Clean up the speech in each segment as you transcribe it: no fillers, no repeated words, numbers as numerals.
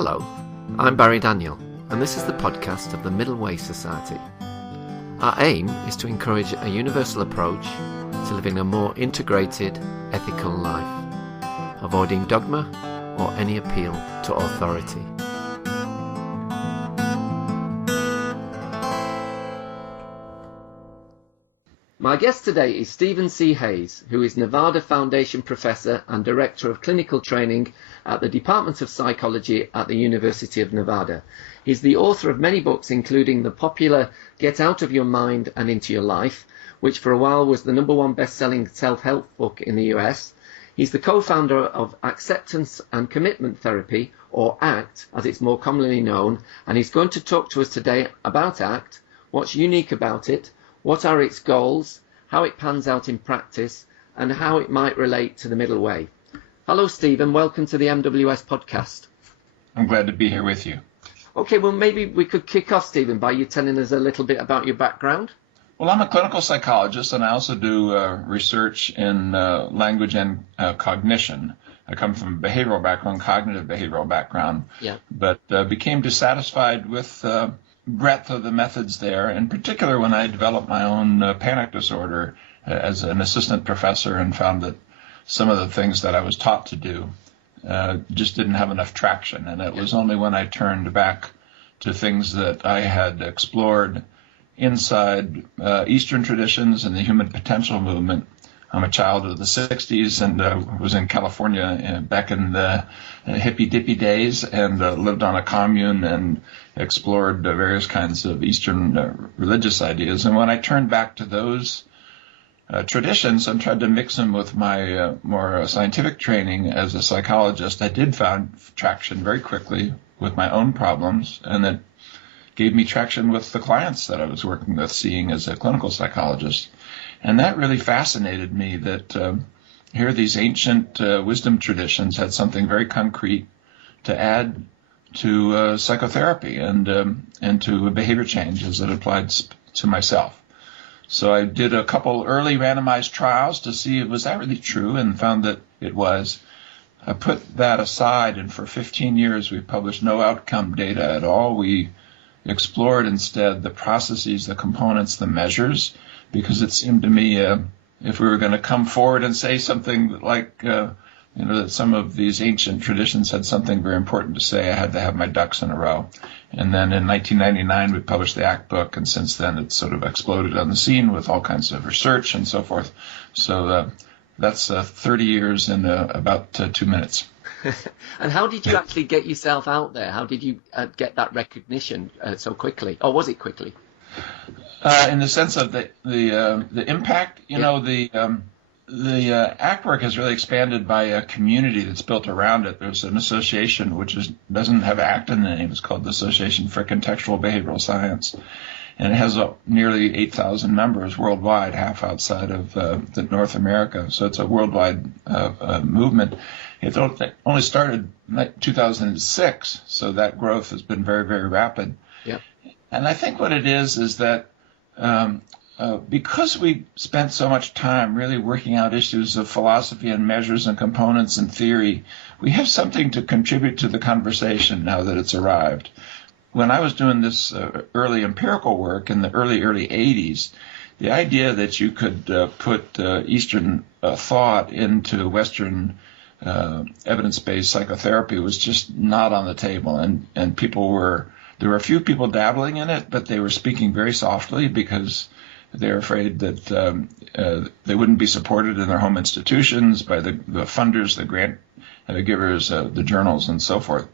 Hello, I'm Barry Daniel, and this is the podcast of the Middle Way Society. Our aim is to encourage a universal approach to living a more integrated, ethical life, avoiding dogma or any appeal to authority. My guest today is Stephen C. Hayes, who is Nevada Foundation Professor and Director of Clinical Training at the Department of Psychology at the University of Nevada. He's the author of many books, including the popular Get Out of Your Mind and Into Your Life, which for a while was the #1 best-selling self-help book in the US. He's the co-founder of Acceptance and Commitment Therapy, or ACT, as it's more commonly known, and he's going to talk to us today about ACT, what's unique about it, what are its goals, how it pans out in practice, and how it might relate to the middle way. Hello, Stephen. Welcome to the MWS podcast. I'm glad to be here with you. Okay, well, maybe we could kick off, Stephen, by you telling us a little bit about your background. Well, I'm a clinical psychologist, and I also do research in language and cognition. I come from a behavioral background, cognitive behavioral background, but became dissatisfied with breadth of the methods there, in particular when I developed my own panic disorder as an assistant professor and found that some of the things that I was taught to do just didn't have enough traction. And it was only when I turned back to things that I had explored inside Eastern traditions and the human potential movement. I'm a child of the 60s and was in California back in the hippy-dippy days and lived on a commune and explored various kinds of Eastern religious ideas. And when I turned back to those traditions and tried to mix them with my more scientific training as a psychologist, I did find traction very quickly with my own problems, and it gave me traction with the clients that I was working with, seeing as a clinical psychologist. And that really fascinated me that here these ancient wisdom traditions had something very concrete to add to psychotherapy and to behavior change as it applied to myself. So I did a couple early randomized trials to see was that really true, and found that it was. I put that aside, and for 15 years we published no outcome data at all. We explored instead the processes, the components, the measures, because it seemed to me if we were going to come forward and say something like, that some of these ancient traditions had something very important to say, I had to have my ducks in a row. And then in 1999, we published the ACT book, and since then it's sort of exploded on the scene with all kinds of research and so forth. So that's 30 years in about 2 minutes. And how did you actually get yourself out there? How did you get that recognition so quickly? Or was it quickly? In the sense of the impact, the ACT work has really expanded by a community that's built around it. There's an association which doesn't have ACT in the name. It's called the Association for Contextual Behavioral Science, and it has nearly 8,000 members worldwide, half outside of the North America. So it's a worldwide movement. It only started in 2006, so that growth has been very, very rapid. Yep. And I think what it is that because we spent so much time really working out issues of philosophy and measures and components and theory, we have something to contribute to the conversation now that it's arrived. When I was doing this early empirical work in the early 80s, the idea that you could put Eastern thought into Western evidence-based psychotherapy was just not on the table, and there were a few people dabbling in it, but they were speaking very softly because they were afraid that they wouldn't be supported in their home institutions by the funders, the grant givers, the journals, and so forth.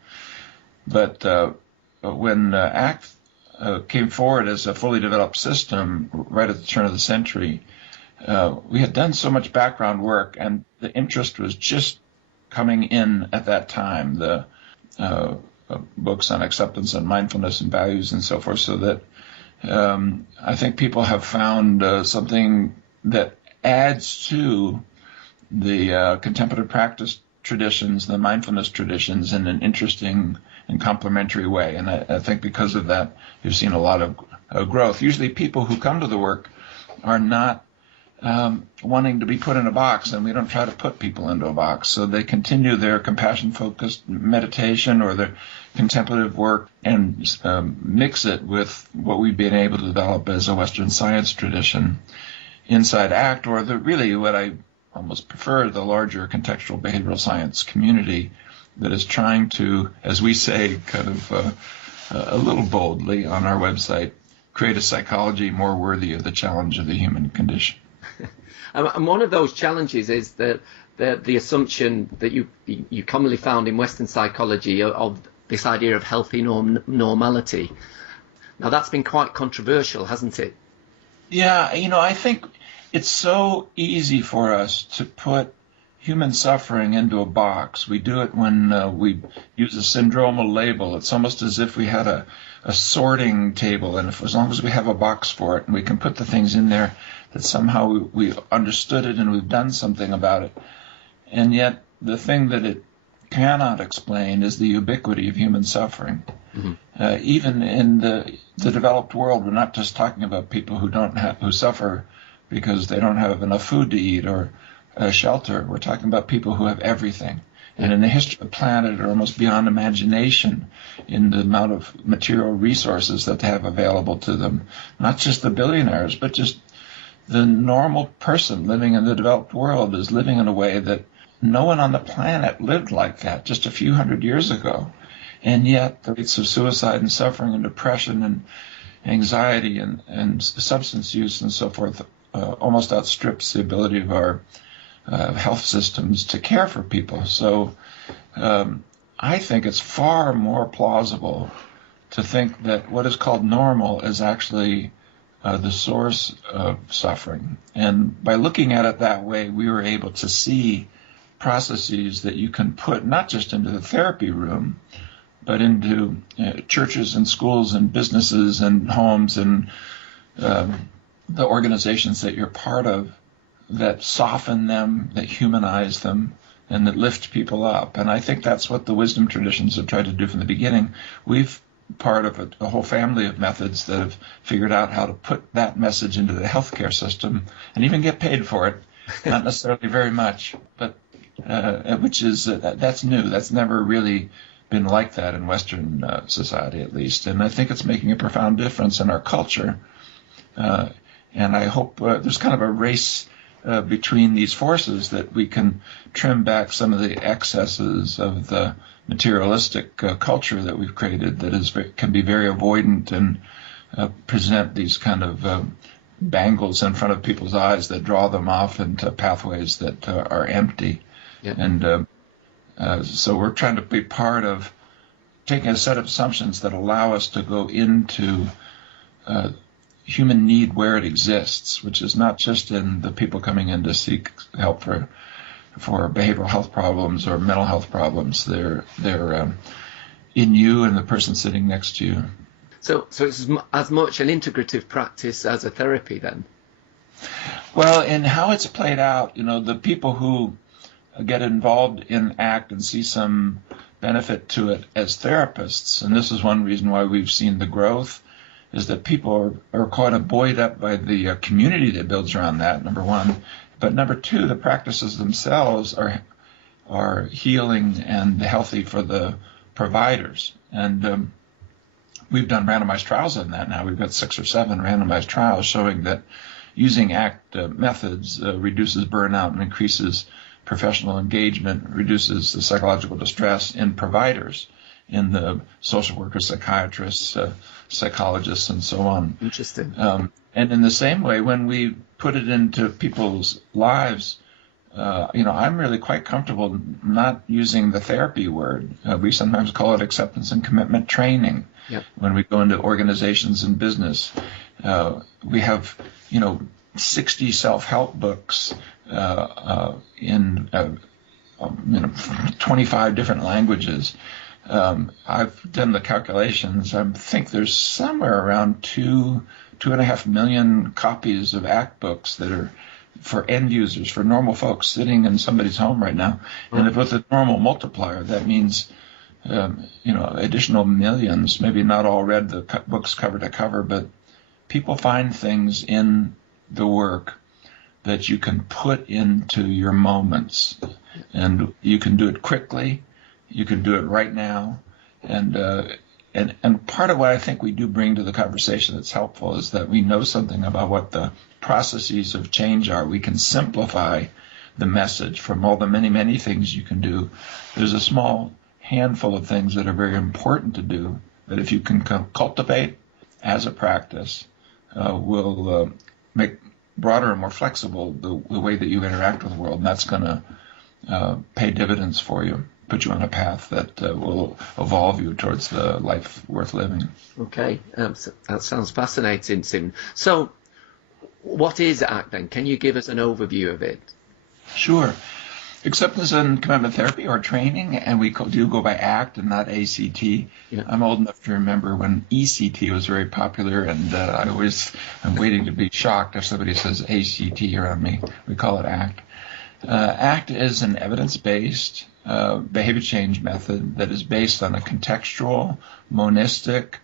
But when ACT came forward as a fully developed system right at the turn of the century, we had done so much background work, and the interest was just coming in at that time. The books on acceptance and mindfulness and values and so forth, so that I think people have found something that adds to the contemplative practice traditions, the mindfulness traditions, in an interesting and complementary way. And I think because of that, you've seen a lot of growth. Usually people who come to the work are not wanting to be put in a box, and we don't try to put people into a box. So they continue their compassion-focused meditation or their contemplative work and mix it with what we've been able to develop as a Western science tradition inside ACT, or really what I almost prefer, the larger contextual behavioral science community that is trying to, as we say, kind of a little boldly on our website, create a psychology more worthy of the challenge of the human condition. And one of those challenges is that the assumption that you commonly found in Western psychology of this idea of healthy normality. Now, that's been quite controversial, hasn't it? Yeah, I think it's so easy for us to put human suffering into a box. We do it when we use a syndromal label. It's almost as if we had a sorting table, and as long as we have a box for it and we can put the things in there, that somehow we understood it and we've done something about it. And yet the thing that it cannot explain is the ubiquity of human suffering. Mm-hmm. Even in the developed world, we're not just talking about people who suffer because they don't have enough food to eat or shelter. We're talking about people who have everything. And in the history of the planet are almost beyond imagination in the amount of material resources that they have available to them. Not just the billionaires, but just the normal person living in the developed world is living in a way that no one on the planet lived like that just a few hundred years ago. And yet the rates of suicide and suffering and depression and anxiety and substance use and so forth almost outstrips the ability of our health systems to care for people. So I think it's far more plausible to think that what is called normal is actually the source of suffering. And by looking at it that way, we were able to see processes that you can put not just into the therapy room, but into churches and schools and businesses and homes and the organizations that you're part of, that soften them, that humanize them, and that lift people up. And I think that's what the wisdom traditions have tried to do from the beginning. We've part of a whole family of methods that have figured out how to put that message into the healthcare system and even get paid for it. Not necessarily very much, but which is that's new. That's never really been like that in Western society, at least. And I think it's making a profound difference in our culture. And I hope there's kind of a race between these forces that we can trim back some of the excesses of the materialistic culture that we've created that can be very avoidant and present these kind of bangles in front of people's eyes that draw them off into pathways that are empty. Yep. And so we're trying to be part of taking a set of assumptions that allow us to go into human need where it exists, which is not just in the people coming in to seek help for behavioral health problems or mental health problems. They're in you and the person sitting next to you. So it's as much an integrative practice as a therapy then? Well, in how it's played out, the people who get involved in ACT and see some benefit to it as therapists, and this is one reason why we've seen the growth, is that people are kind of buoyed up by the community that builds around that, number one. But number two, the practices themselves are healing and healthy for the providers. And we've done randomized trials on that now. We've got 6 or 7 randomized trials showing that using ACT methods reduces burnout and increases professional engagement, reduces the psychological distress in providers, in the social workers, psychiatrists, psychologists, and so on. Interesting. And in the same way, when we put it into people's lives, I'm really quite comfortable not using the therapy word. We sometimes call it acceptance and commitment training. Yep. When we go into organizations and business. We have, 60 self-help books in 25 different languages. I've done the calculations. I think there's somewhere around 2.5 million copies of ACT books that are for end users, for normal folks sitting in somebody's home right now. Mm-hmm. And with a normal multiplier, that means, additional millions. Maybe not all read the books cover to cover, but people find things in the work that you can put into your moments. And you can do it quickly. You can do it right now. And part of what I think we do bring to the conversation that's helpful is that we know something about what the processes of change are. We can simplify the message from all the many, many things you can do. There's a small handful of things that are very important to do that if you can cultivate as a practice will make broader and more flexible the way that you interact with the world. And that's going to pay dividends for you, put you on a path that will evolve you towards the life worth living. Okay, that sounds fascinating, Stephen. So what is ACT then? Can you give us an overview of it? Sure. Acceptance and commitment therapy or training, and we do go by ACT and not ACT. Yeah. I'm old enough to remember when ECT was very popular, and I'm waiting to be shocked if somebody says ACT around me. We call it ACT. ACT is an evidence-based behavior change method that is based on a contextual, monistic,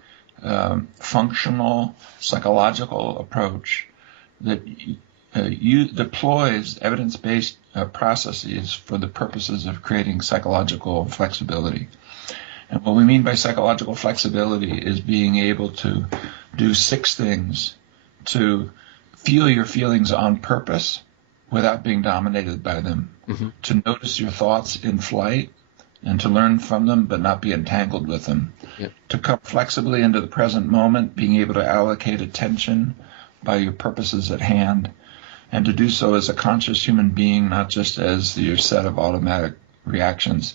functional, psychological approach that deploys evidence-based processes for the purposes of creating psychological flexibility. And what we mean by psychological flexibility is being able to do 6 things: to feel your feelings on purpose without being dominated by them, to notice your thoughts in flight and to learn from them but not be entangled with them, to come flexibly into the present moment, being able to allocate attention by your purposes at hand, and to do so as a conscious human being, not just as your set of automatic reactions,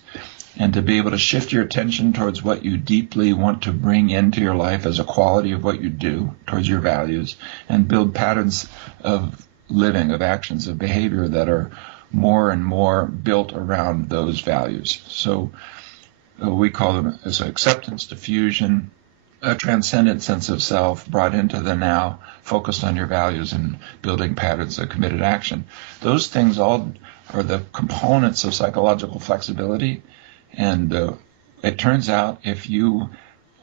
and to be able to shift your attention towards what you deeply want to bring into your life as a quality of what you do, towards your values, and build patterns of living, of actions, of behavior that are more and more built around those values. So we call them as acceptance, diffusion, a transcendent sense of self brought into the now, focused on your values and building patterns of committed action. Those things all are the components of psychological flexibility. And it turns out if you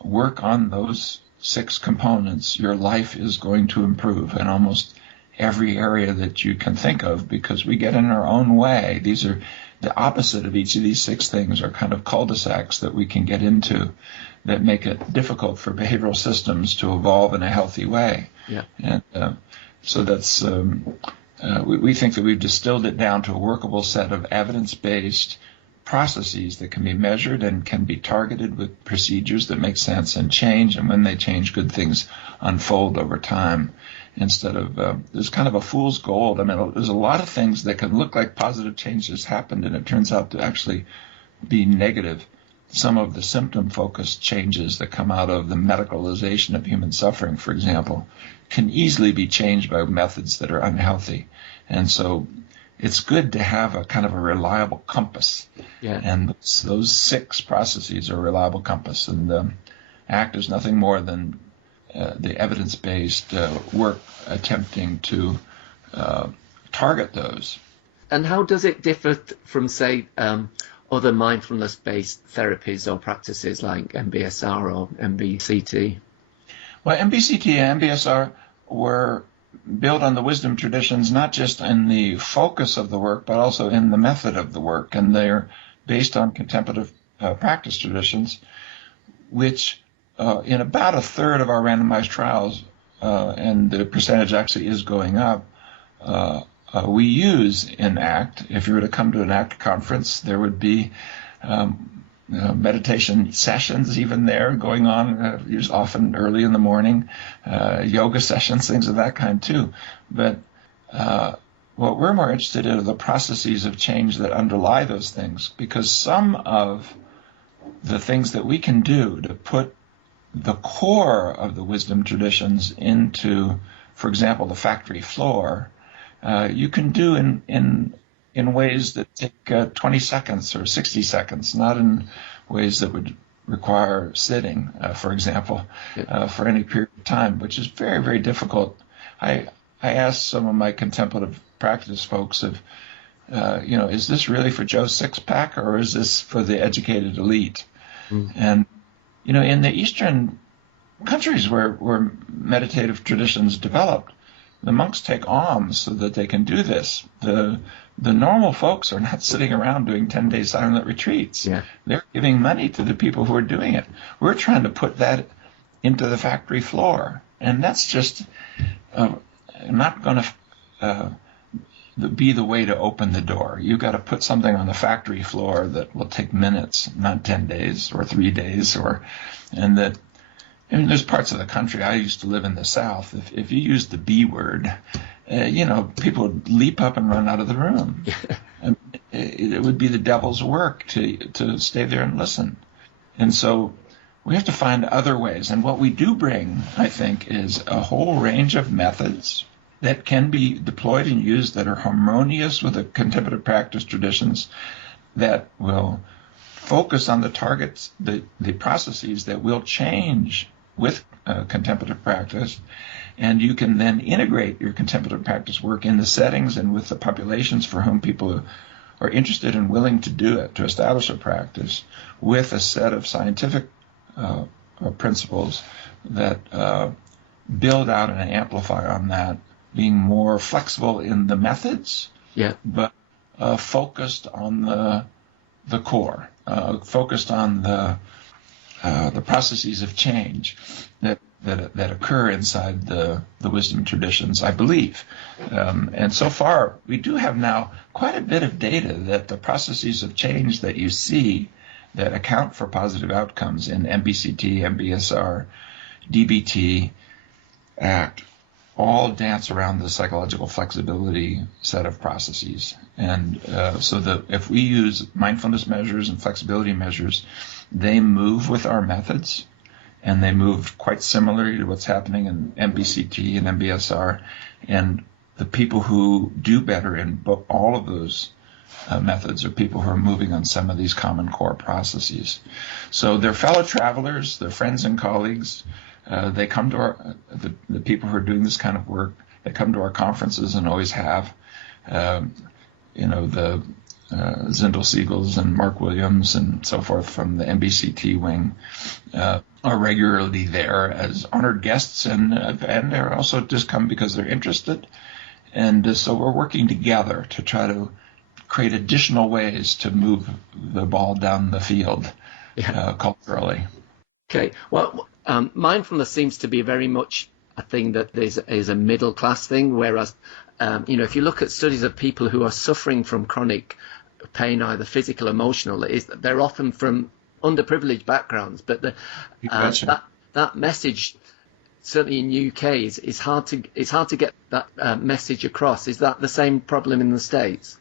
work on those 6 components, your life is going to improve in almost every area that you can think of, because we get in our own way. These are the opposite of each of these 6 things, are kind of cul-de-sacs that we can get into that make it difficult for behavioral systems to evolve in a healthy way. Yeah. And so that's we think that we've distilled it down to a workable set of evidence-based processes that can be measured and can be targeted with procedures that make sense and change. And when they change, good things unfold over time. Instead of there's kind of a fool's gold. I mean, there's a lot of things that can look like positive changes happened, and it turns out to actually be negative. Some of the symptom-focused changes that come out of the medicalization of human suffering, for example, can easily be changed by methods that are unhealthy. And so it's good to have a kind of a reliable compass. Yeah. And those 6 processes are a reliable compass. And ACT is nothing more than the evidence-based work attempting to target those. And how does it differ from, say, other mindfulness-based therapies or practices like MBSR or MBCT? Well, MBCT and MBSR were built on the wisdom traditions, not just in the focus of the work, but also in the method of the work. And they're based on contemplative practice traditions, which in about 1/3 of our randomized trials, and the percentage actually is going up, we use in ACT. If you were to come to an ACT conference, there would be meditation sessions even there going on, used often early in the morning, yoga sessions, things of that kind too. But what we're more interested in are the processes of change that underlie those things, because some of the things that we can do to put the core of the wisdom traditions into, for example, the factory floor, you can do in ways that take 20 seconds or 60 seconds, not in ways that would require sitting, for example, for any period of time, which is very, very difficult. I asked some of my contemplative practice folks if, is this really for Joe Sixpack or is this for the educated elite? And in the Eastern countries where meditative traditions developed, the monks take alms so that they can do this. The normal folks are not sitting around doing 10-day silent retreats. Yeah. They're giving money to the people who are doing it. We're trying to put that into the factory floor, and that's just not going to be the way to open the door. You've got to put something on the factory floor that will take minutes, not 10 days or 3 days, and there's parts of the country. I used to live in the South. If you use the B word, people would leap up and run out of the room. And it would be the devil's work to stay there and listen. And so we have to find other ways. And what we do bring, I think, is a whole range of methods that can be deployed and used that are harmonious with the contemplative practice traditions, that will focus on the targets, the processes that will change with contemplative practice. And you can then integrate your contemplative practice work in the settings and with the populations for whom people are interested and willing to do it, to establish a practice with a set of scientific principles that build out and amplify on that, being more flexible in the methods, but focused on the core, focused on the processes of change that occur inside the wisdom traditions, I believe. And so far, we do have now quite a bit of data that the processes of change that you see that account for positive outcomes in MBCT, MBSR, DBT, ACT, all dance around the psychological flexibility set of processes. And so that if we use mindfulness measures and flexibility measures, they move with our methods, and they move quite similarly to what's happening in MBCT and MBSR. And the people who do better in all of those methods are people who are moving on some of these common core processes. So they're fellow travelers, they're friends and colleagues. They come to the people who are doing this kind of work, they come to our conferences and always have. The Zindel Siegels and Mark Williams and so forth from the MBCT wing are regularly there as honored guests, and they're also just come because they're interested. And so we're working together to try to create additional ways to move the ball down the field culturally. Okay, well, mindfulness seems to be very much a thing that is a middle class thing, whereas if you look at studies of people who are suffering from chronic pain, either physical or emotional, they're often from underprivileged backgrounds, but that message, certainly in UK, is hard to get that message across. Is that the same problem in the States?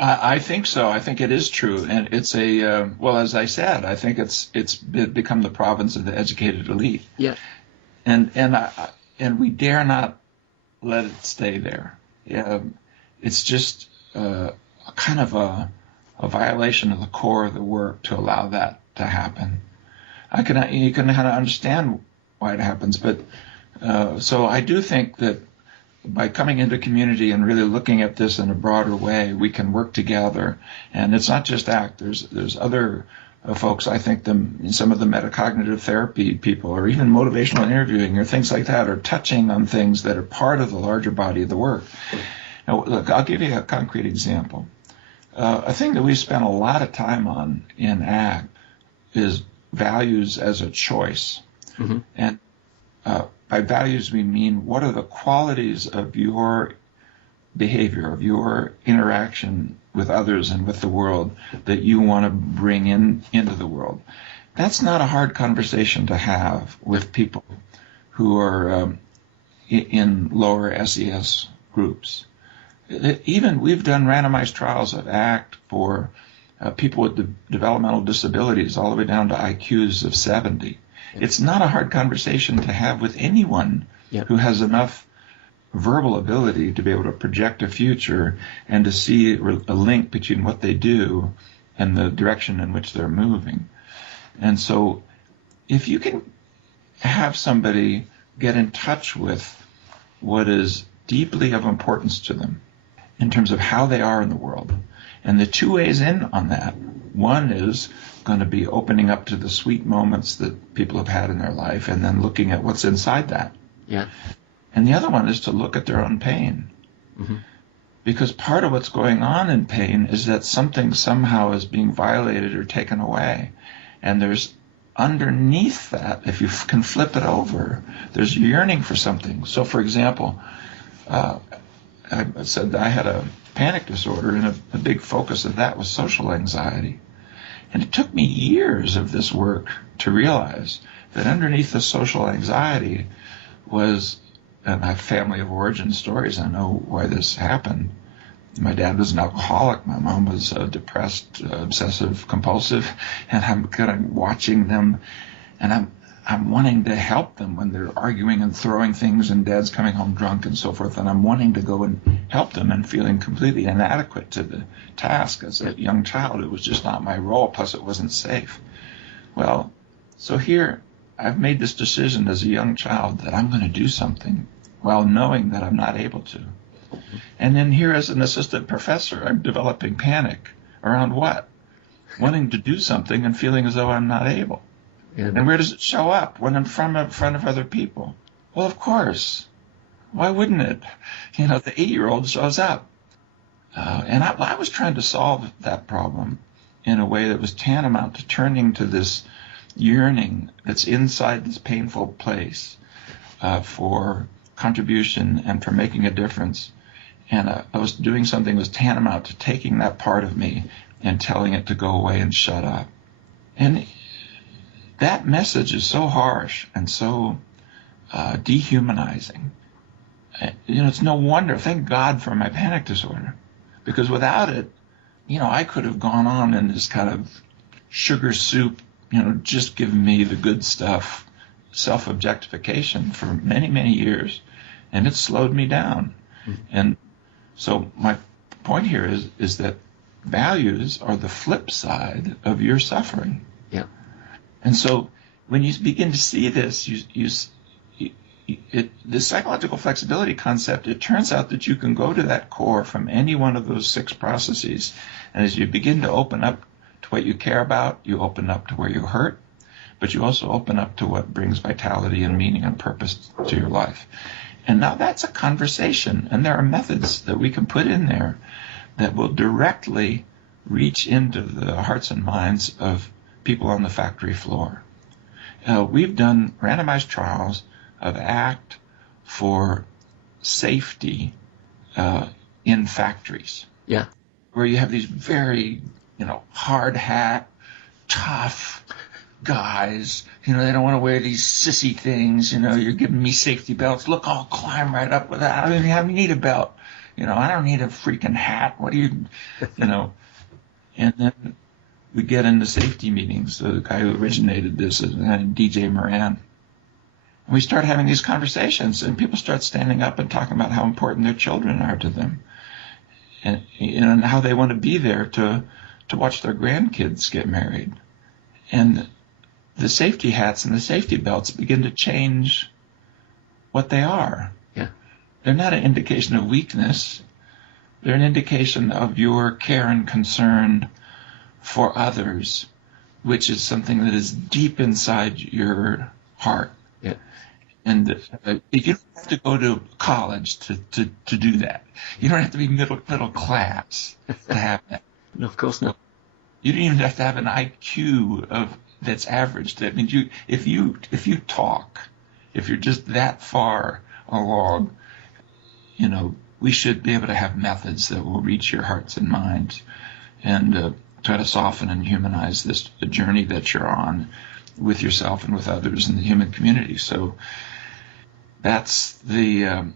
I think so. I think it is true, and it's as I said, I think it's become the province of the educated elite. Yeah, and we dare not let it stay there. It's just kind of a violation of the core of the work to allow that to happen. You can kind of understand why it happens, but so I do think that by coming into community and really looking at this in a broader way, we can work together. And it's not just ACT. There's other folks. I think some of the metacognitive therapy people, or even motivational interviewing, or things like that, are touching on things that are part of the larger body of the work. Now, look, I'll give you a concrete example. A thing that we spent a lot of time on in ACT is values as a choice. Mm-hmm. And by values, we mean what are the qualities of your behavior, of your interaction with others and with the world that you want to bring into the world. That's not a hard conversation to have with people who are in lower SES groups. Even we've done randomized trials of ACT for people with developmental disabilities all the way down to IQs of 70. It's not a hard conversation to have with anyone who has enough verbal ability to be able to project a future and to see a link between what they do and the direction in which they're moving. And so if you can have somebody get in touch with what is deeply of importance to them in terms of how they are in the world, and the two ways in on that, one is going to be opening up to the sweet moments that people have had in their life and then looking at what's inside that. Yeah. And the other one is to look at their own pain. Mm-hmm. Because part of what's going on in pain is that something somehow is being violated or taken away. And there's underneath that, if you can flip it over, there's yearning for something. So, for example, I said I had a panic disorder, and a big focus of that was social anxiety. And it took me years of this work to realize that underneath the social anxiety was, and I have family of origin stories, I know why this happened. My dad was an alcoholic. My mom was depressed, obsessive, compulsive, and I'm kind of watching them, and I'm wanting to help them when they're arguing and throwing things, and Dad's coming home drunk and so forth, and I'm wanting to go and help them and feeling completely inadequate to the task. As a young child, it was just not my role, plus it wasn't safe. Well, so here I've made this decision as a young child that I'm going to do something while knowing that I'm not able to. And then here as an assistant professor, I'm developing panic around what? Wanting to do something and feeling as though I'm not able. Yeah. And where does it show up? When I'm in front of other people. Well, of course. Why wouldn't it? The 8-year-old shows up. And I was trying to solve that problem in a way that was tantamount to turning to this yearning that's inside this painful place for contribution and for making a difference. And I was doing something that was tantamount to taking that part of me and telling it to go away and shut up. And that message is so harsh and so dehumanizing. It's no wonder. Thank God for my panic disorder. Because without it, I could have gone on in this kind of sugar soup, just giving me the good stuff, self-objectification for many, many years. And it slowed me down. Mm-hmm. And so my point here is that values are the flip side of your suffering. Yeah. And so when you begin to see this, the psychological flexibility concept, it turns out that you can go to that core from any one of those 6 processes. And as you begin to open up to what you care about, you open up to where you hurt, but you also open up to what brings vitality and meaning and purpose to your life. And now that's a conversation, and there are methods that we can put in there that will directly reach into the hearts and minds of people on the factory floor. We've done randomized trials of ACT for safety in factories. Yeah. Where you have these very, hard hat, tough guys, they don't want to wear these sissy things, you're giving me safety belts. Look, I'll climb right up with that. I don't even need a belt. I don't need a freaking hat. What do you. And then we get into safety meetings. The guy who originated this is DJ Moran. And we start having these conversations, and people start standing up and talking about how important their children are to them. And how they want to be there to watch their grandkids get married. And the safety hats and the safety belts begin to change what they are. Yeah. They're not an indication of weakness. They're an indication of your care and concern for others, which is something that is deep inside your heart. Yeah. And you don't have to go to college to do that. You don't have to be middle class to have that. No, of course not. You don't even have to have an IQ that's average. I mean, if you talk, if you're just that far along, we should be able to have methods that will reach your hearts and minds and try to soften and humanize this journey that you're on with yourself and with others in the human community. So that's the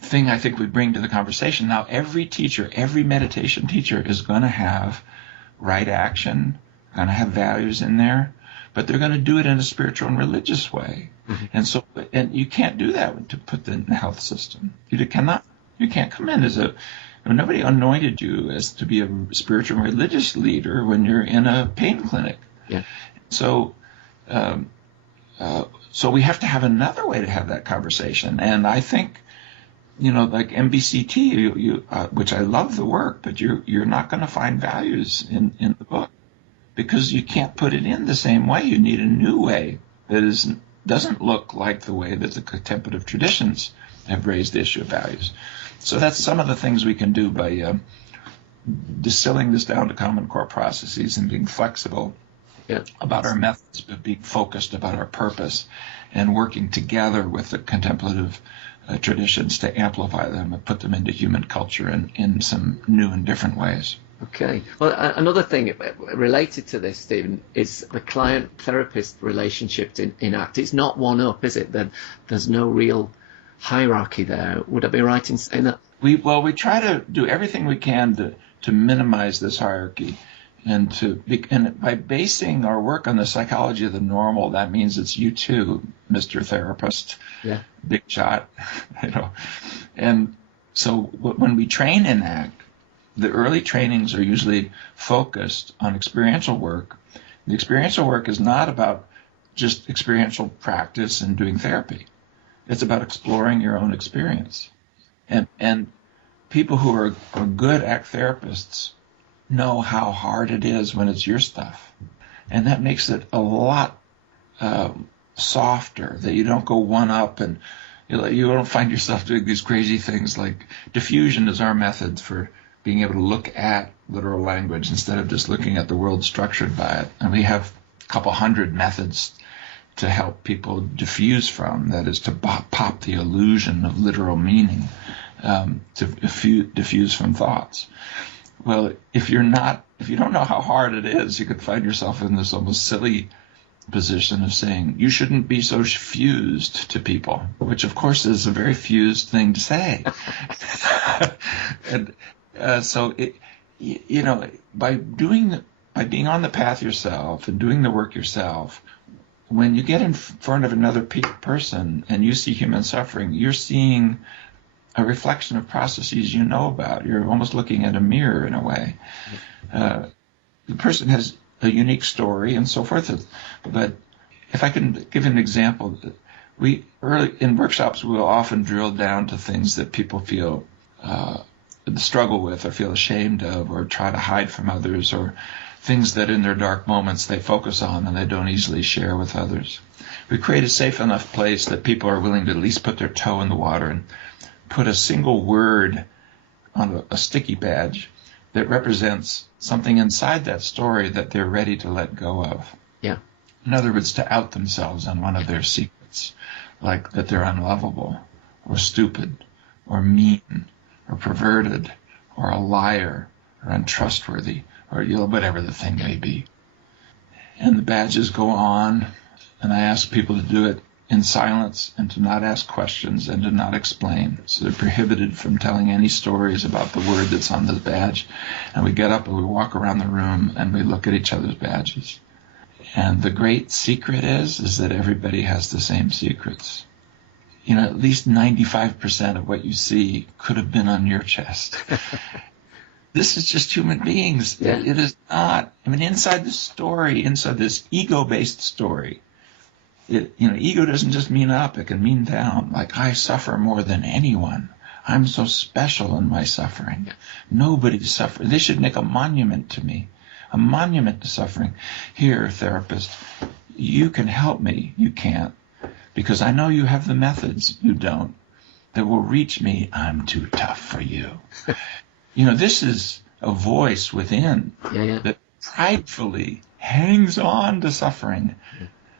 thing I think we bring to the conversation. Now, every teacher, every meditation teacher is going to have right action, going to have values in there, but they're going to do it in a spiritual and religious way. Mm-hmm. And you can't do that to put in the health system. You can't come in as nobody anointed you as to be a spiritual and religious leader when you're in a pain clinic. Yeah. So we have to have another way to have that conversation. And I think, like MBCT, which I love the work, but you're not going to find values in the book because you can't put it in the same way. You need a new way that doesn't look like the way that the contemplative traditions have raised the issue of values. So that's some of the things we can do by distilling this down to common core processes and being flexible about our methods, but being focused about our purpose and working together with the contemplative traditions to amplify them and put them into human culture in some new and different ways. Okay. Well, another thing related to this, Stephen, is the client-therapist relationship in ACT. It's not one up, is it? There's no real hierarchy there. Would I be right in saying that? We try to do everything we can to minimize this hierarchy, and by basing our work on the psychology of the normal, that means it's you too, Mr. Therapist, big shot, And so when we train in ACT, the early trainings are usually focused on experiential work. The experiential work is not about just experiential practice and doing therapy. It's about exploring your own experience. And people who are good ACT therapists know how hard it is when it's your stuff. And that makes it a lot softer, that you don't go one up and you don't find yourself doing these crazy things like diffusion is our method for being able to look at literal language instead of just looking at the world structured by it. And we have a couple hundred methods to help people diffuse from, that is to pop the illusion of literal meaning, to diffuse from thoughts. Well, if you don't know how hard it is, you could find yourself in this almost silly position of saying, you shouldn't be so fused to people, which of course is a very fused thing to say. And so by being on the path yourself and doing the work yourself, when you get in front of another person and you see human suffering, you're seeing a reflection of processes you know about. You're almost looking at a mirror in a way. The person has a unique story and so forth. But if I can give an example, early in workshops we'll often drill down to things that people feel struggle with or feel ashamed of or try to hide from others, or things that in their dark moments they focus on and they don't easily share with others. We create a safe enough place that people are willing to at least put their toe in the water and put a single word on a sticky badge that represents something inside that story that they're ready to let go of. Yeah. In other words, to out themselves on one of their secrets, like that they're unlovable or stupid or mean or perverted or a liar or untrustworthy or whatever the thing may be. And the badges go on, and I ask people to do it in silence and to not ask questions and to not explain. So they're prohibited from telling any stories about the word that's on the badge. And we get up and we walk around the room and we look at each other's badges. And the great secret is that everybody has the same secrets. At least 95% of what you see could have been on your chest. This is just human beings. Yeah. It is not. Inside the story, inside this ego-based story, ego doesn't just mean up, it can mean down. Like, I suffer more than anyone. I'm so special in my suffering. Nobody suffers. They should make a monument to me, a monument to suffering. Here, therapist, you can help me. You can't. Because I know you have the methods, you don't, that will reach me. I'm too tough for you. This is a voice within that pridefully hangs on to suffering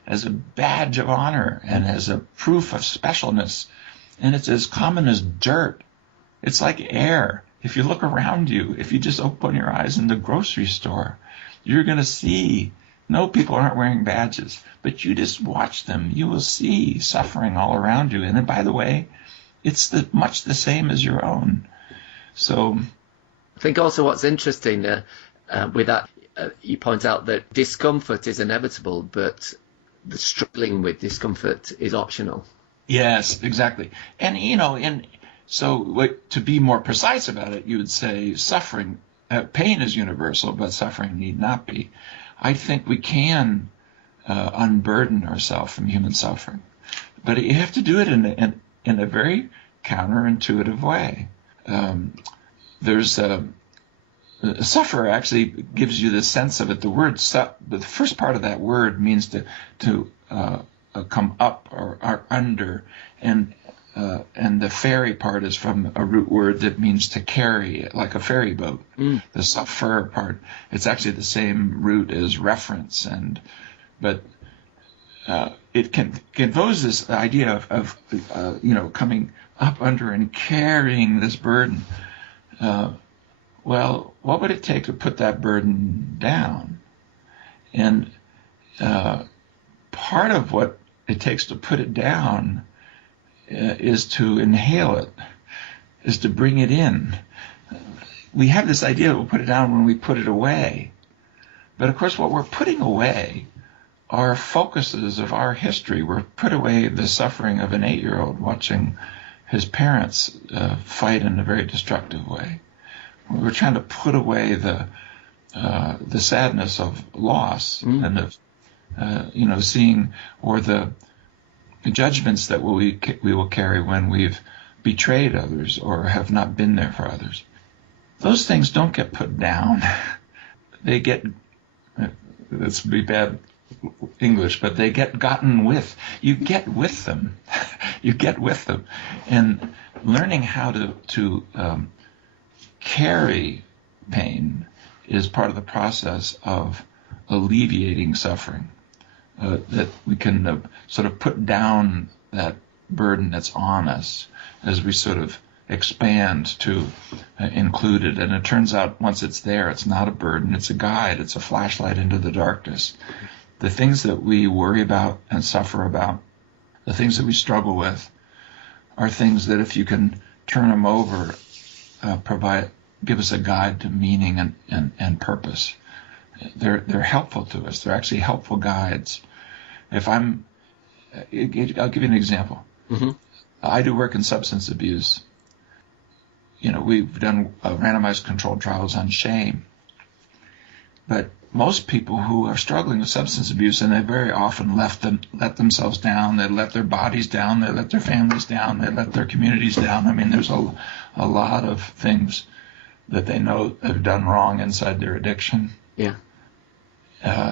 as a badge of honor and as a proof of specialness. And it's as common as dirt. It's like air. If you look around you, if you just open your eyes in the grocery store, you're going to see, no, people aren't wearing badges, but you just watch them. You will see suffering all around you. And then, by the way, it's much the same as your own. So I think also what's interesting with that, you point out that discomfort is inevitable, but the struggling with discomfort is optional. Yes, exactly. And, so to be more precise about it, you would say suffering, pain is universal, but suffering need not be. I think we can unburden ourselves from human suffering, but you have to do it in a very counterintuitive way. There's a sufferer actually gives you the sense of it. The word, the first part of that word means to come up or under, and and the ferry part is from a root word that means to carry, like a ferry boat. The suffer part, it's actually the same root as reference, but it conveys this idea of coming up under and carrying this burden. Well, what would it take to put that burden down? And part of what it takes to put it down is to inhale it, is to bring it in. We have this idea that we'll put it down when we put it away. But of course, what we're putting away are focuses of our history. We're put away the suffering of an 8-year-old watching his parents fight in a very destructive way. We're trying to put away the sadness of loss and of seeing, or the judgments that we will carry when we've betrayed others or have not been there for others. Those things don't get put down. They get, that's be bad English, but they get gotten with. You get with them. You get with them. And learning how to carry pain is part of the process of alleviating suffering. That we can sort of put down that burden that's on us as we sort of expand to include it. And it turns out once it's there, it's not a burden, it's a guide, it's a flashlight into the darkness. The things that we worry about and suffer about, the things that we struggle with, are things that if you can turn them over, give us a guide to meaning and purpose. They're helpful to us. They're actually helpful guides. I'll give you an example. I do work in substance abuse. We've done randomized controlled trials on shame. But most people who are struggling with substance abuse, and they very often let themselves down, they let their bodies down, they let their families down, they let their communities down. I mean, there's a lot of things that they know have done wrong inside their addiction. Yeah.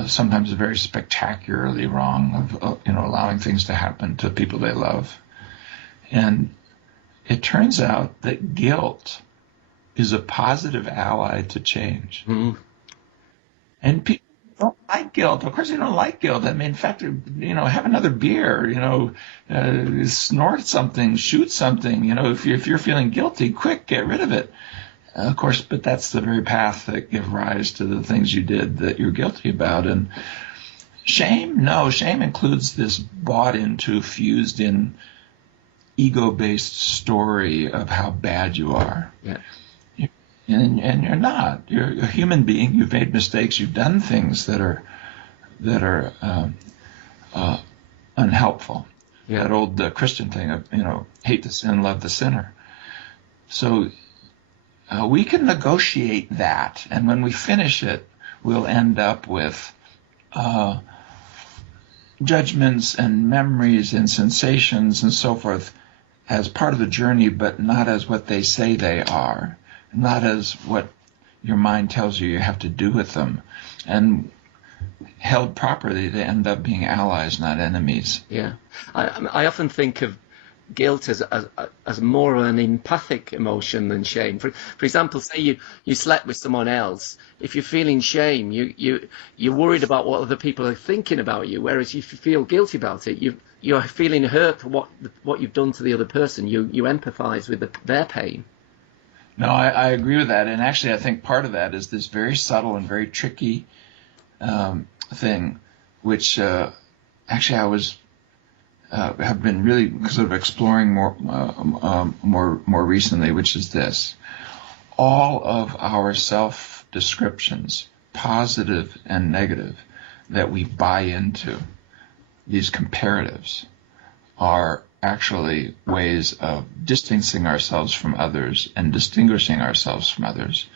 Sometimes very spectacularly wrong, of allowing things to happen to people they love. And it turns out that guilt is a positive ally to change. And people don't like guilt. Of course, they don't like guilt. I mean, in fact, have another beer. Snort something, shoot something. If you're feeling guilty, quick, get rid of it. Of course, but that's the very path that give rise to the things you did that you're guilty about. And shame includes this bought into, fused in, ego-based story of how bad you are. Yeah. And you're not. You're a human being. You've made mistakes. You've done things that are unhelpful. Yeah. That old Christian thing of hate the sin, love the sinner. So we can negotiate that, and when we finish it, we'll end up with judgments and memories and sensations and so forth as part of the journey, but not as what they say they are, not as what your mind tells you have to do with them. And held properly, they end up being allies, not enemies. Yeah. I often think of guilt as more of an empathic emotion than shame. For example, say you slept with someone else. If you're feeling shame, you're worried about what other people are thinking about you. Whereas if you feel guilty about it, you're feeling hurt for what you've done to the other person. You empathize with their pain. No, I agree with that. And actually, I think part of that is this very subtle and very tricky thing, which actually I was have been really sort of exploring more recently, which is this: all of our self-descriptions, positive and negative, that we buy into, these comparatives, are actually ways of distancing ourselves from others and distinguishing ourselves from others.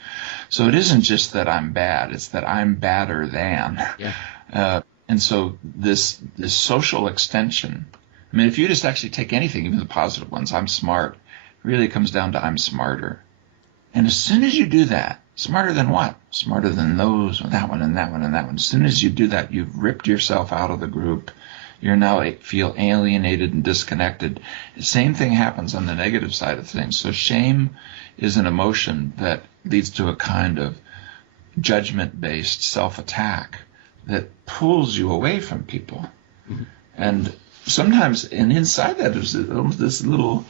So it isn't just that I'm bad; it's that I'm badder than. Yeah. And so this social extension. I mean, if you just actually take anything, even the positive ones, I'm smart, really comes down to I'm smarter. And as soon as you do that, smarter than what? Smarter than those, that one, and that one, and that one. As soon as you do that, you've ripped yourself out of the group. you now feel alienated and disconnected. The same thing happens on the negative side of things. So shame is an emotion that leads to a kind of judgment-based self-attack that pulls you away from people. Mm-hmm. And sometimes, and inside that is this little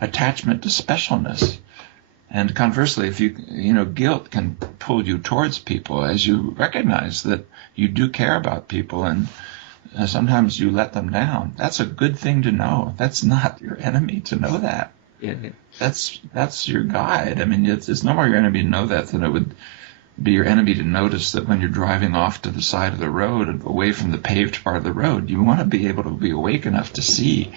attachment to specialness. And conversely, if guilt can pull you towards people as you recognize that you do care about people, and sometimes you let them down. That's a good thing to know. That's not your enemy to know that. Yeah. That's your guide. I mean, it's no more your enemy to know that than it would be your enemy to notice that when you're driving off to the side of the road, away from the paved part of the road, you want to be able to be awake enough to see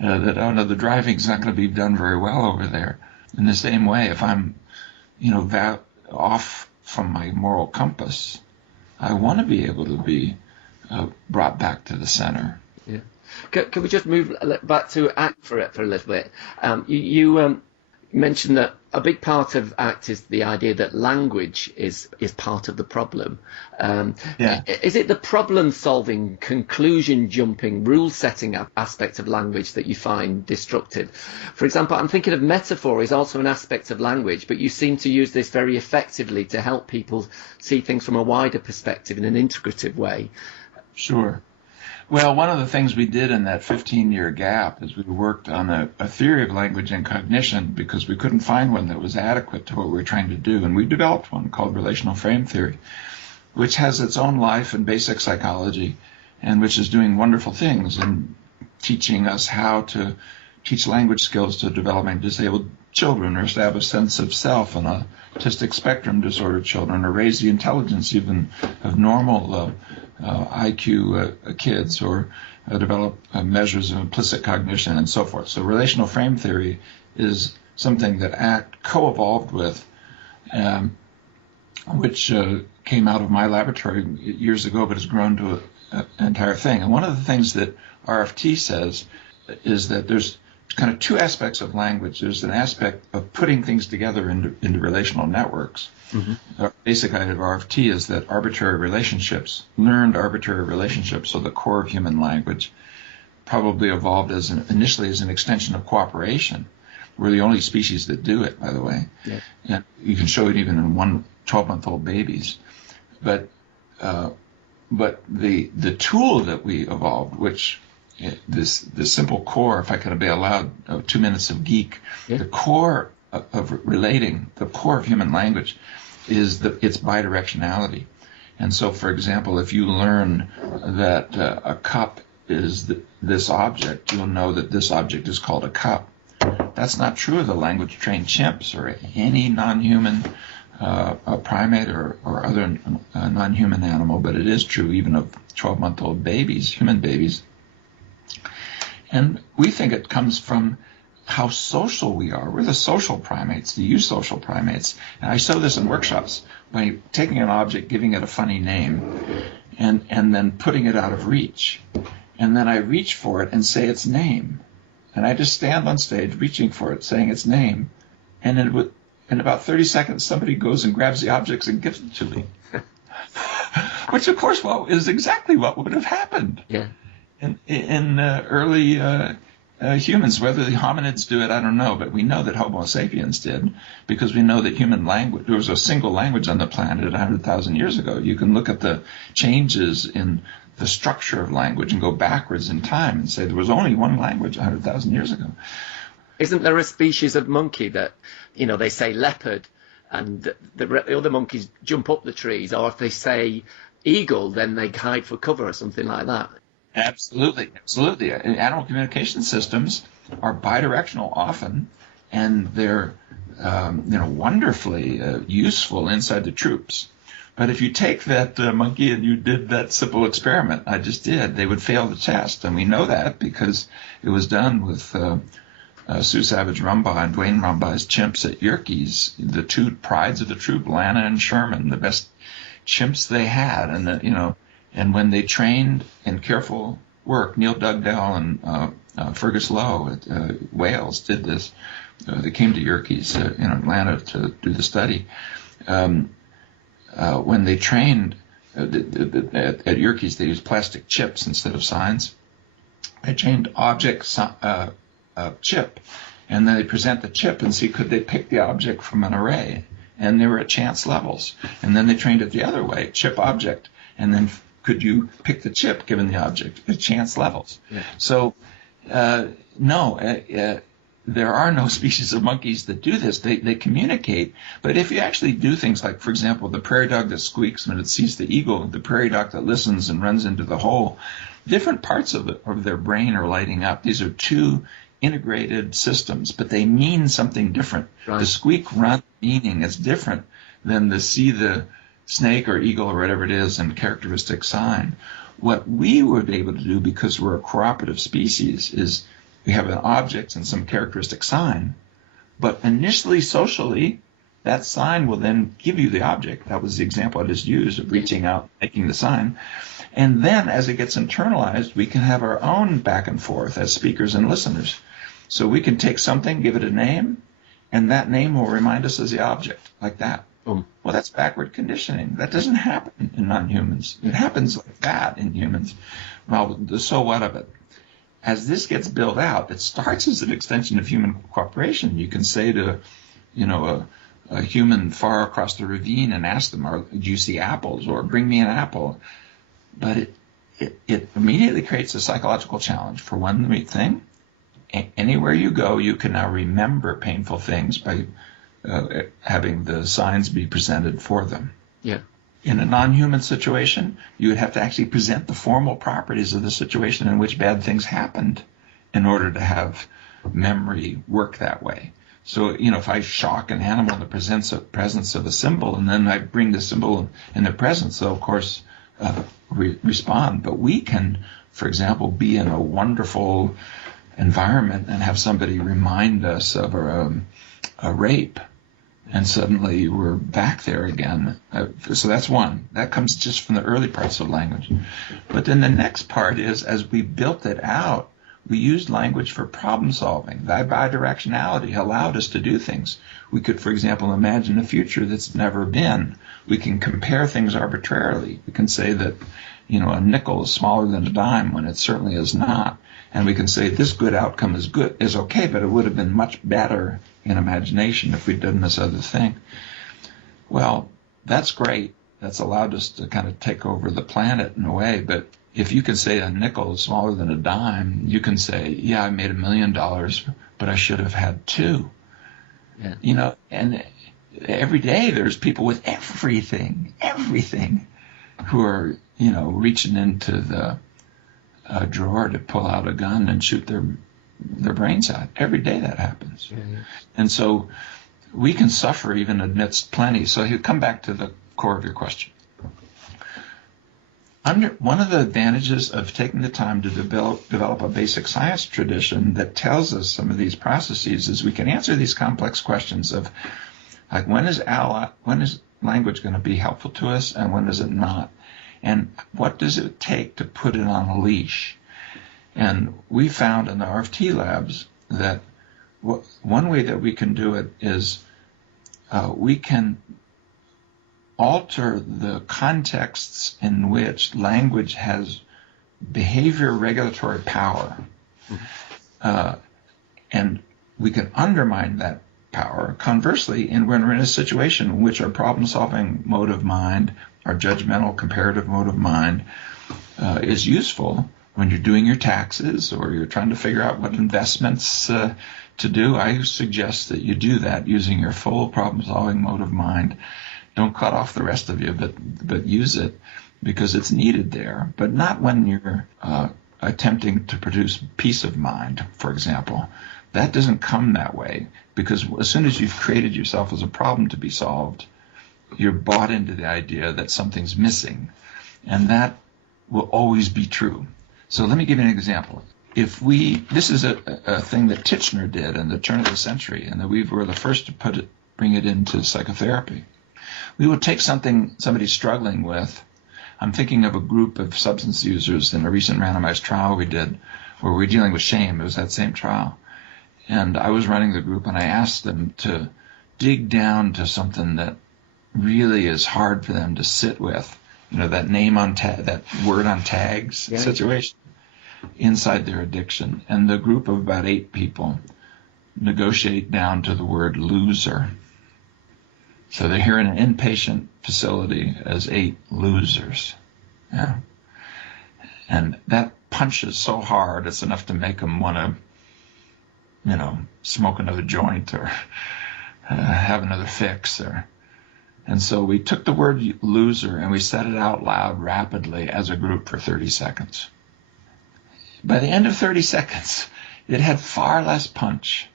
that, oh no, the driving's not going to be done very well over there. In the same way, if I'm, off from my moral compass, I want to be able to be brought back to the center. Yeah. Can we just move back to ACT for a little bit? You mentioned that a big part of ACT is the idea that language is part of the problem. Is it the problem-solving, conclusion-jumping, rule-setting aspect of language that you find destructive? For example, I'm thinking of metaphor is also an aspect of language, but you seem to use this very effectively to help people see things from a wider perspective in an integrative way. Sure. Well, one of the things we did in that 15-year gap is we worked on a theory of language and cognition because we couldn't find one that was adequate to what we were trying to do. And we developed one called relational frame theory, which has its own life in basic psychology and which is doing wonderful things in teaching us how to teach language skills to developmentally disabled children, or establish sense of self in autistic spectrum disorder children, or raise the intelligence even of normal IQ kids, or develop measures of implicit cognition and so forth. So relational frame theory is something that ACT co-evolved with, which came out of my laboratory years ago, but has grown to an entire thing. And one of the things that RFT says is that there's kind of two aspects of language. There's an aspect of putting things together into relational networks. Mm-hmm. The basic idea of RFT is that arbitrary relationships, learned arbitrary relationships, so the core of human language, probably evolved initially as an extension of cooperation. We're the only species that do it, by the way. Yeah. And you can show it even in 12-month-old babies. But the tool that we evolved, which this simple core, if I could be allowed 2 minutes of geek, yeah. The core of relating, the core of human language is its bidirectionality. And so, for example, if you learn that a cup is this object, you'll know that this object is called a cup. That's not true of the language-trained chimps or any non-human primate or other non-human animal, but it is true even of 12-month-old babies, human babies. And we think it comes from how social we are. We're the social primates, the eusocial primates. And I show this in workshops by taking an object, giving it a funny name, and then putting it out of reach. And then I reach for it and say its name. And I just stand on stage reaching for it, saying its name. And in about 30 seconds, somebody goes and grabs the objects and gives it to me. Which, of course, is exactly what would have happened. Yeah. In early humans. Whether the hominids do it, I don't know, but we know that Homo sapiens did, because we know that human language, there was a single language on the planet 100,000 years ago. You can look at the changes in the structure of language and go backwards in time and say there was only one language 100,000 years ago. Isn't there a species of monkey that, they say leopard, and the other monkeys jump up the trees, or if they say eagle, then they hide for cover or something like that? Absolutely. Animal communication systems are bidirectional often, and they're wonderfully useful inside the troops. But if you take that monkey and you did that simple experiment I just did, they would fail the test, and we know that because it was done with Sue Savage Rumbaugh and Dwayne Rumbaugh's chimps at Yerkes, the two prides of the troop, Lana and Sherman, the best chimps they had, and when they trained in careful work, Neil Dugdale and Fergus Lowe at Wales did this. They came to Yerkes in Atlanta to do the study. When they trained at Yerkes, they used plastic chips instead of signs. I trained object chip, and then they present the chip and see could they pick the object from an array, and they were at chance levels. And then they trained it the other way, chip object, and then could you pick the chip given the object at chance levels? Yeah. So no. There are no species of monkeys that do this. They communicate. But if you actually do things like, for example, the prairie dog that squeaks when it sees the eagle, the prairie dog that listens and runs into the hole, different parts of their brain are lighting up. These are two integrated systems, but they mean something different. Right. The squeak run meaning is different than the see the snake or eagle or whatever it is and characteristic sign. What we would be able to do, because we're a cooperative species, is we have an object and some characteristic sign, but initially socially, that sign will then give you the object. That was the example I just used of reaching out, making the sign. And then as it gets internalized, we can have our own back and forth as speakers and listeners. So we can take something, give it a name, and that name will remind us as the object, like that. Well, that's backward conditioning. That doesn't happen in non-humans. It happens like that in humans. Well, the so what of it? As this gets built out, it starts as an extension of human cooperation. You can say to, a human far across the ravine and ask them, do you see apples? Or bring me an apple. But it immediately creates a psychological challenge. For one thing, anywhere you go, you can now remember painful things by having the signs be presented for them. Yeah. In a non-human situation, you would have to actually present the formal properties of the situation in which bad things happened in order to have memory work that way. So, if I shock an animal in the presence of a symbol, and then I bring the symbol in their presence, they'll, of course, respond. But we can, for example, be in a wonderful environment and have somebody remind us of a rape, and suddenly we're back there again. So that's one. That comes just from the early parts of language. But then the next part is, as we built it out, we used language for problem solving. That bidirectionality allowed us to do things. We could, for example, imagine a future that's never been. We can compare things arbitrarily. We can say that, a nickel is smaller than a dime when it certainly is not. And we can say this good outcome is okay, but it would have been much better in imagination if we'd done this other thing. Well, that's great. That's allowed us to kind of take over the planet in a way. But if you can say a nickel is smaller than a dime, you can say, yeah, I made $1 million, but I should have had two. Yeah. And every day there's people with everything, who are, reaching into the drawer to pull out a gun and shoot their brains out. Every day that happens. Mm-hmm. And so we can suffer even amidst plenty. So you come back to the core of your question. One of the advantages of taking the time to develop a basic science tradition that tells us some of these processes is we can answer these complex questions of, like, when is language going to be helpful to us and when is it not? And what does it take to put it on a leash? And we found in the RFT labs that one way that we can do it is we can alter the contexts in which language has behavior regulatory power. And we can undermine that power. Conversely, when we're in a situation in which our problem-solving mode of mind, our judgmental comparative mode of mind is useful when you're doing your taxes or you're trying to figure out what investments to do, I suggest that you do that using your full problem-solving mode of mind. Don't cut off the rest of you, but use it because it's needed there. But not when you're attempting to produce peace of mind, for example. That doesn't come that way because as soon as you've created yourself as a problem to be solved, you're bought into the idea that something's missing. And that will always be true. So let me give you an example. This is a thing that Titchener did in the turn of the century, and that we were the first to bring it into psychotherapy. We would take something somebody's struggling with. I'm thinking of a group of substance users in a recent randomized trial we did where we were dealing with shame. It was that same trial. And I was running the group, and I asked them to dig down to something that really is hard for them to sit with. That name on that word on tags situation. inside their addiction. And the group of about 8 people negotiate down to the word loser. So they're here in an inpatient facility as 8 losers. Yeah. And that punches so hard, it's enough to make them want to, smoke another joint or have another fix. And so we took the word loser and we said it out loud rapidly as a group for 30 seconds. By the end of 30 seconds, it had far less punch.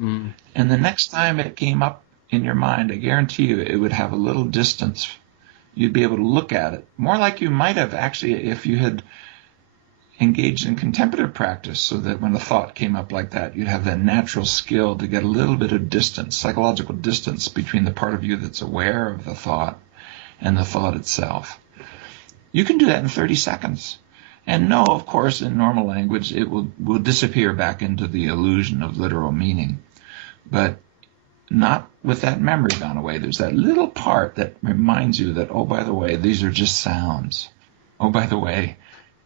Mm. And the next time it came up in your mind, I guarantee you it would have a little distance. You'd be able to look at it more like you might have actually if you had engaged in contemplative practice, so that when a thought came up like that, you'd have that natural skill to get a little bit of distance, psychological distance between the part of you that's aware of the thought and the thought itself. You can do that in 30 seconds. And no, of course, in normal language, it will disappear back into the illusion of literal meaning. But not with that memory gone away. There's that little part that reminds you that, oh, by the way, these are just sounds. Oh, by the way,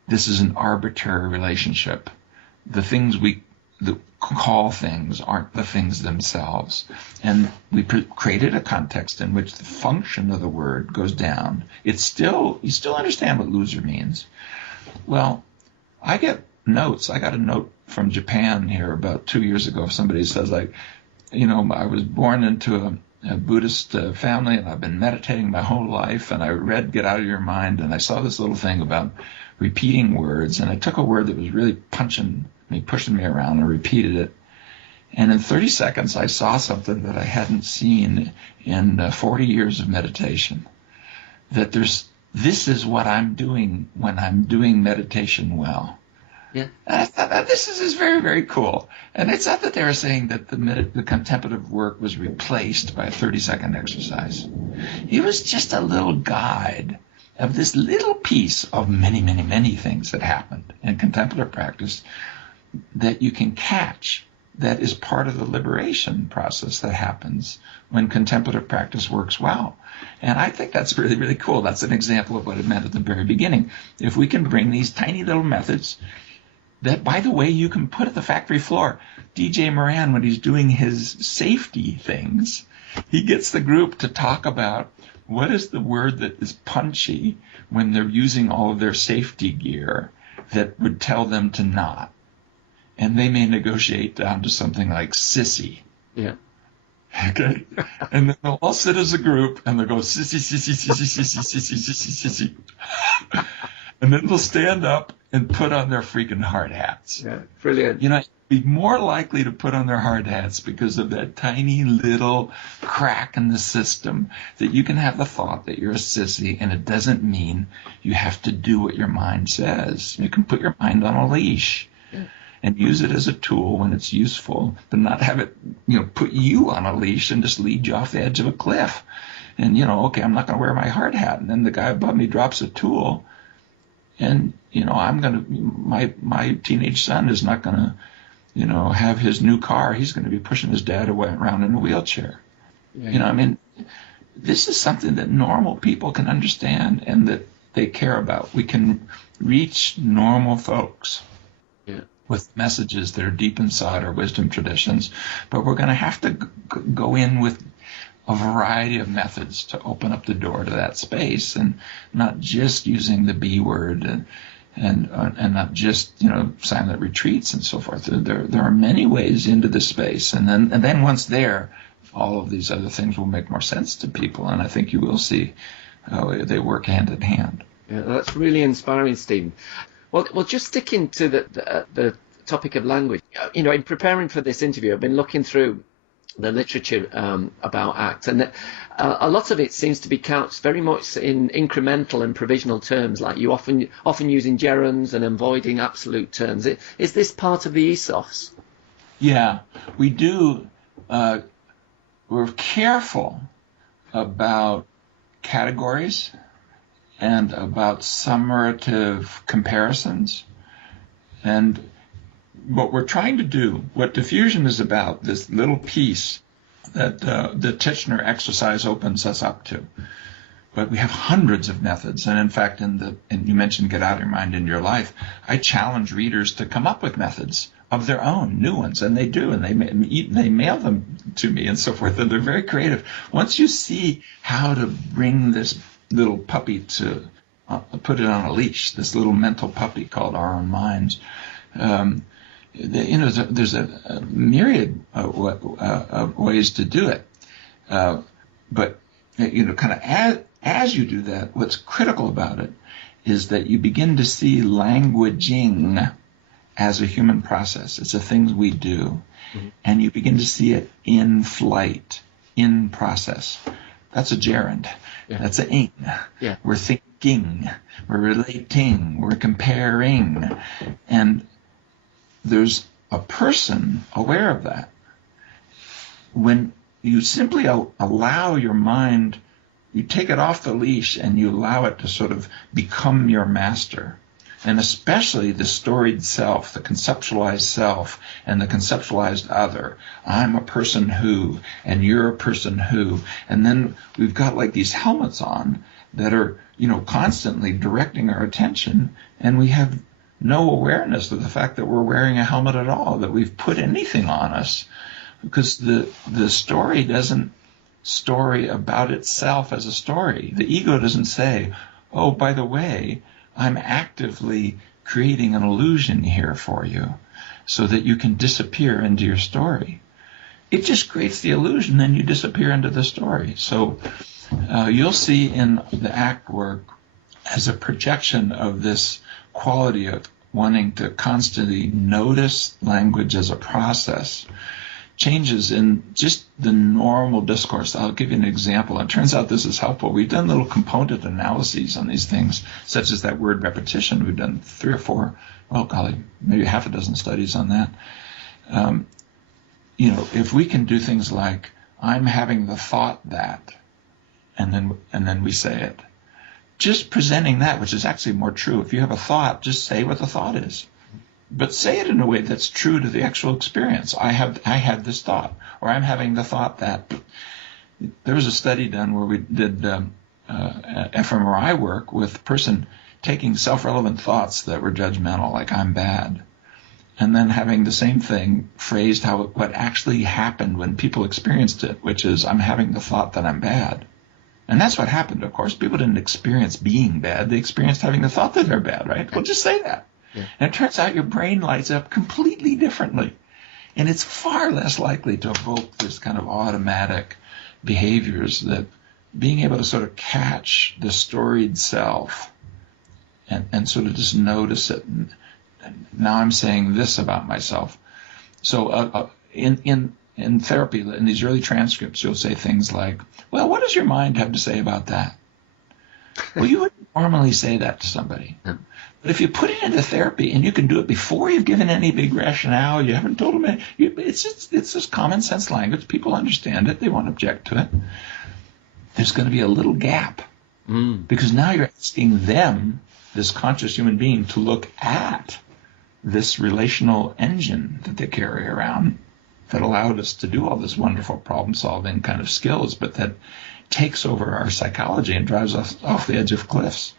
this is an arbitrary relationship. The things we call things aren't the things themselves. And we created a context in which the function of the word goes down. You still understand what loser means. Well, I get notes. I got a note from Japan here about 2 years ago. Somebody says, I was born into a Buddhist family, and I've been meditating my whole life, and I read Get Out of Your Mind, and I saw this little thing about repeating words, and I took a word that was really pushing me around, and repeated it. And in 30 seconds, I saw something that I hadn't seen in 40 years of meditation, that this is what I'm doing when I'm doing meditation well. Yeah. And I thought, this is very, very cool. And it's not that they were saying that the contemplative work was replaced by a 30-second exercise. It was just a little guide of this little piece of many, many, many things that happened in contemplative practice that you can catch, that is part of the liberation process that happens when contemplative practice works well. And I think that's really, really cool. That's an example of what it meant at the very beginning. If we can bring these tiny little methods that, by the way, you can put at the factory floor. DJ Moran, when he's doing his safety things, he gets the group to talk about what is the word that is punchy when they're using all of their safety gear that would tell them to not. And they may negotiate down to something like sissy. Yeah. Okay? And then they'll all sit as a group and they'll go sissy, sissy, sissy, sissy, sissy, sissy, sissy. And then they'll stand up and put on their freaking hard hats. Yeah, brilliant. Be more likely to put on their hard hats because of that tiny little crack in the system that you can have the thought that you're a sissy, and it doesn't mean you have to do what your mind says. You can put your mind on a leash. Yeah. And use it as a tool when it's useful, but not have it, put you on a leash and just lead you off the edge of a cliff. And, okay, I'm not going to wear my hard hat. And then the guy above me drops a tool. And, my teenage son is not going to, have his new car. He's going to be pushing his dad around in a wheelchair. Yeah. This is something that normal people can understand and that they care about. We can reach normal folks. Yeah. With messages that are deep inside our wisdom traditions, but we're going to have to go in with a variety of methods to open up the door to that space, and not just using the B word and not just silent retreats and so forth. There are many ways into the space, and then once there, all of these other things will make more sense to people, and I think you will see how they work hand in hand. Yeah, that's really inspiring, Stephen. Well, just sticking to the topic of language, in preparing for this interview, I've been looking through the literature about ACT, and a lot of it seems to be couched very much in incremental and provisional terms, like you often using gerunds and avoiding absolute terms. Is this part of the ethos? Yeah, we do. We're careful about categories and about summative comparisons. And what we're trying to do, what diffusion is about, this little piece that the Titchener exercise opens us up to, but we have hundreds of methods. And in fact, and you mentioned Get Out of Your Mind into Your Life, I challenge readers to come up with methods of their own, new ones, and they do, and they mail them to me and so forth, and they're very creative. Once you see how to bring this little puppy to put it on a leash, this little mental puppy called our own minds, there's a myriad of ways to do it. But kind of as you do that, what's critical about it is that you begin to see languaging as a human process. It's a thing we do. Mm-hmm. And you begin to see it in flight, in process. That's a gerund. Yeah. That's an ing. Yeah. We're thinking, we're relating, we're comparing. And there's a person aware of that. When you simply allow your mind, you take it off the leash and you allow it to sort of become your master. And especially the storied self, the conceptualized self, and the conceptualized other. I'm a person who, and you're a person who. And then we've got like these helmets on that are, constantly directing our attention, and we have no awareness of the fact that we're wearing a helmet at all, that we've put anything on us. Because the story doesn't story about itself as a story. The ego doesn't say, oh, by the way, I'm actively creating an illusion here for you so that you can disappear into your story. It just creates the illusion and you disappear into the story. So you'll see in the act work as a projection of this quality of wanting to constantly notice language as a process, changes in just the normal discourse. I'll give you an example. It turns out this is helpful. We've done little component analyses on these things, such as that word repetition. We've done 3 or 4, maybe half a dozen studies on that. If we can do things like, I'm having the thought that, and then we say it. Just presenting that, which is actually more true. If you have a thought, just say what the thought is. But say it in a way that's true to the actual experience. I had this thought, or I'm having the thought that. There was a study done where we did fMRI work with a person taking self-relevant thoughts that were judgmental, like I'm bad, and then having the same thing phrased what actually happened when people experienced it, which is I'm having the thought that I'm bad. And that's what happened, of course. People didn't experience being bad. They experienced having the thought that they're bad, right? Well, just say that. Yeah. And it turns out your brain lights up completely differently. And it's far less likely to evoke this kind of automatic behaviors, that being able to sort of catch the storied self and sort of just notice it. And now I'm saying this about myself. So in therapy, in these early transcripts, you'll say things like, well, what does your mind have to say about that? Well, you wouldn't normally say that to somebody. But if you put it into therapy, and you can do it before you've given any big rationale, you haven't told them, it's just common sense language. People understand it. They won't object to it. There's going to be a little gap. Because now you're asking them, this conscious human being, to look at this relational engine that they carry around that allowed us to do all this wonderful problem-solving kind of skills, but that takes over our psychology and drives us off the edge of cliffs.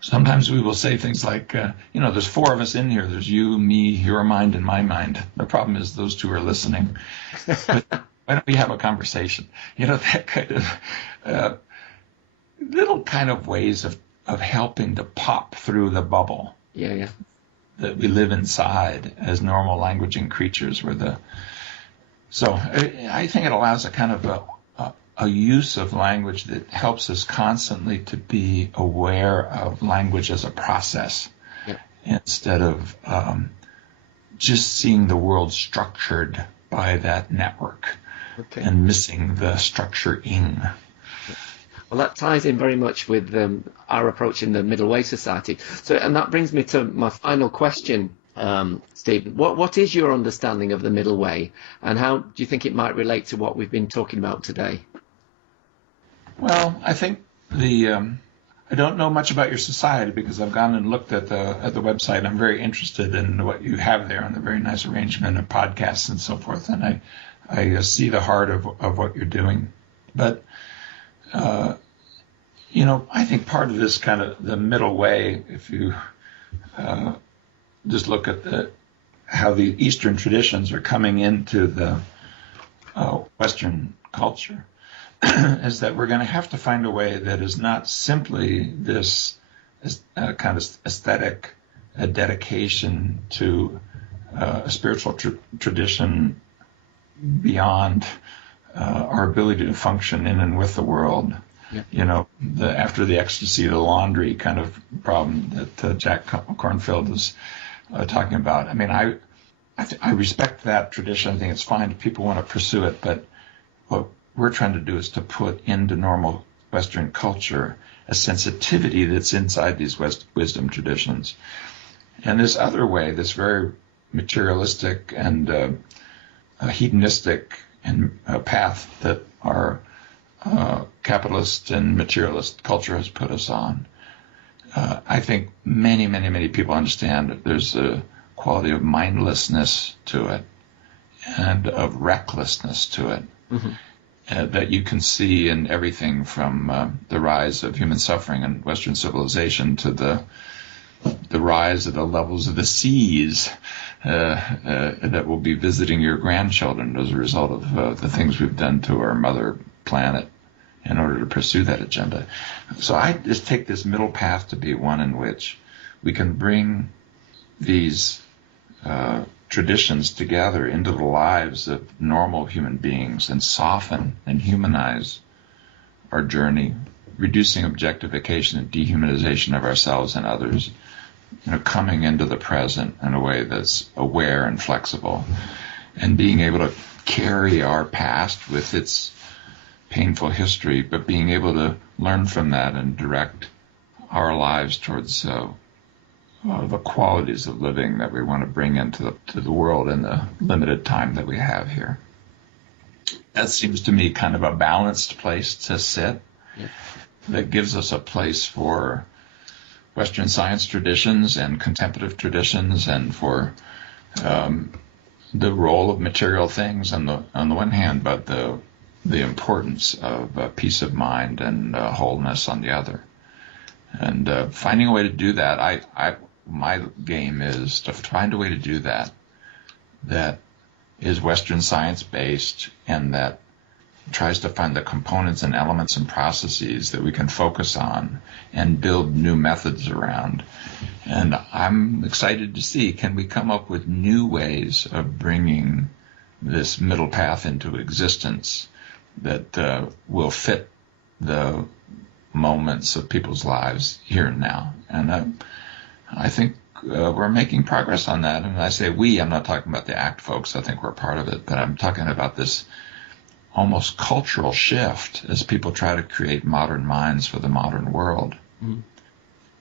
Sometimes we will say things like, there's 4 of us in here. There's you, me, your mind, and my mind. The problem is those 2 are listening. But why don't we have a conversation? That kind of little kind of ways of helping to pop through the bubble. Yeah. That we live inside as normal languaging creatures. So I think it allows a kind of a use of language that helps us constantly to be aware of language as a process, instead of just seeing the world structured by that network and missing the structuring. Well, that ties in very much with our approach in the Middle Way Society. And that brings me to my final question, Stephen. What is your understanding of the Middle Way, and how do you think it might relate to what we've been talking about today? Well, I think I don't know much about your society because I've gone and looked at the website. I'm very interested in what you have there and the very nice arrangement of podcasts and so forth. And I see the heart of what you're doing. But I think part of this kind of the middle way, if you just look at how the Eastern traditions are coming into the Western culture, is that we're going to have to find a way that is not simply this kind of aesthetic dedication to a spiritual tradition beyond our ability to function in and with the world. Yeah. After the ecstasy of the laundry kind of problem that Jack Kornfield was talking about. I mean, I respect that tradition. I think it's fine if people want to pursue it, but what we're trying to do is to put into normal Western culture a sensitivity that's inside these wisdom traditions. And this other way, this very materialistic and hedonistic and path that our capitalist and materialist culture has put us on. I think many, many, many people understand that there's a quality of mindlessness to it and of recklessness to it that you can see in everything from the rise of human suffering in Western civilization to the rise of the levels of the seas that will be visiting your grandchildren as a result of the things we've done to our mother planet in order to pursue that agenda. So I just take this middle path to be one in which we can bring these traditions together into the lives of normal human beings and soften and humanize our journey, reducing objectification and dehumanization of ourselves and others, coming into the present in a way that's aware and flexible, and being able to carry our past with its painful history, but being able to learn from that and direct our lives towards the qualities of living that we want to bring into the world in the limited time that we have here. That seems to me kind of a balanced place to sit. Yeah. That gives us a place for Western science traditions and contemplative traditions, and for the role of material things on the one hand, but the importance of peace of mind and wholeness on the other. And finding a way to do that, my game is to find a way to do that is Western science based and that tries to find the components and elements and processes that we can focus on and build new methods around. And I'm excited to see, can we come up with new ways of bringing this middle path into existence that will fit the moments of people's lives here and now. And I think we're making progress on that. And I say we, I'm not talking about the ACT folks. I think we're part of it. But I'm talking about this almost cultural shift as people try to create modern minds for the modern world. Mm.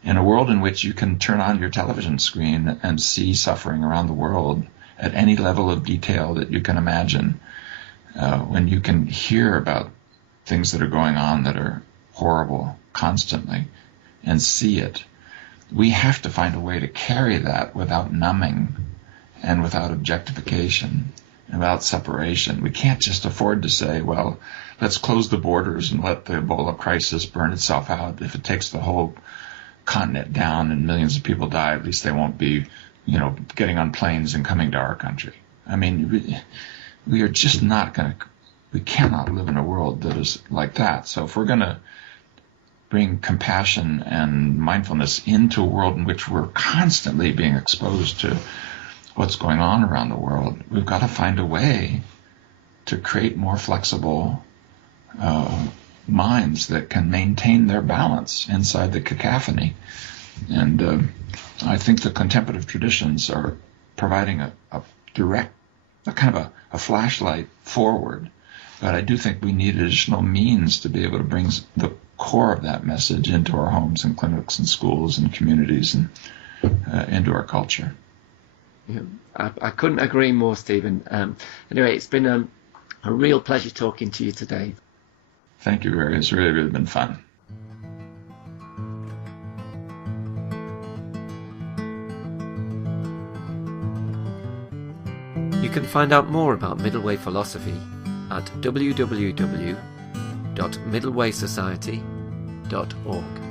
In a world in which you can turn on your television screen and see suffering around the world at any level of detail that you can imagine, when you can hear about things that are going on that are horrible constantly and see it, we have to find a way to carry that without numbing and without objectification and without separation. We can't just afford to say, well, let's close the borders and let the Ebola crisis burn itself out. If it takes the whole continent down and millions of people die, at least they won't be, getting on planes and coming to our country. I mean, we are just not going to, we cannot live in a world that is like that. So if we're going to bring compassion and mindfulness into a world in which we're constantly being exposed to what's going on around the world, we've got to find a way to create more flexible minds that can maintain their balance inside the cacophony. And I think the contemplative traditions are providing a direct, a kind of a flashlight forward. But I do think we need additional means to be able to bring the core of that message into our homes and clinics and schools and communities and into our culture. Yeah, I couldn't agree more, Stephen. Anyway, it's been a real pleasure talking to you today. Thank you, Barry. It's really, really been fun. You can find out more about middle way philosophy at www.normalizing, www.middlewaysociety.org.